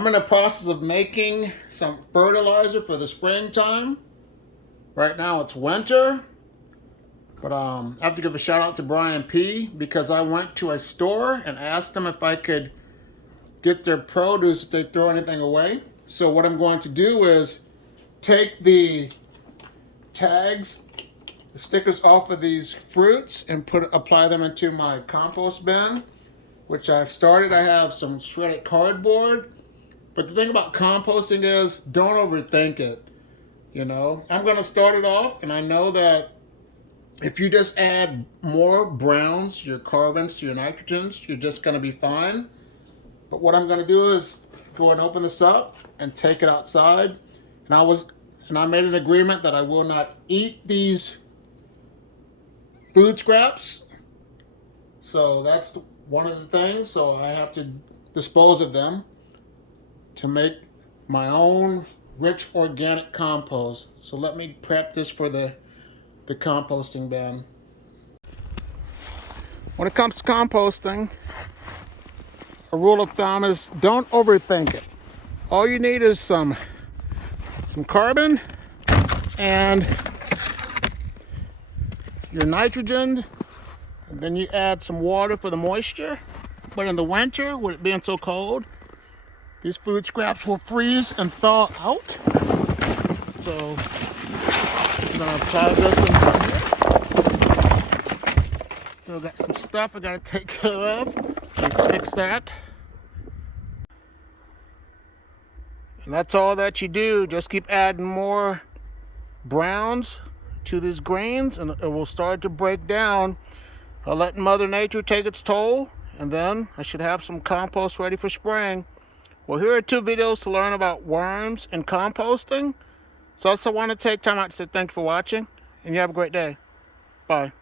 I'm in the process of making some fertilizer for the springtime. Right now it's winter, but I have to give a shout out to Brian P. because I went to a store and asked them if I could get their produce if they throw anything away. So what I'm going to do is take the tags, the stickers off of these fruits and apply them into my compost bin, which I've started. I have some shredded cardboard, but the thing about composting is don't overthink it. You know, I'm going to start it off, and I know that if you just add more browns, your carbons to your nitrogens, you're just going to be fine. But what I'm going to do is go and open this up and take it outside. And I made an agreement that I will not eat these food scraps. So that's one of the things. So I have to dispose of them to make my own rich organic compost. So let me prep this for the composting bin. When it comes to composting, a rule of thumb is don't overthink it. All you need is some carbon and your nitrogen, and then you add some water for the moisture. But in the winter, with it being so cold, these food scraps will freeze and thaw out. So I'm gonna apply this in here. Still got some stuff I gotta take care of. Let me fix that. And that's all that you do. Just keep adding more browns to these grains and it will start to break down. I'll let Mother Nature take its toll, and then I should have some compost ready for spring. Well, here are 2 videos to learn about worms and composting. So I also want to take time out to say thank you for watching, and you have a great day. Bye.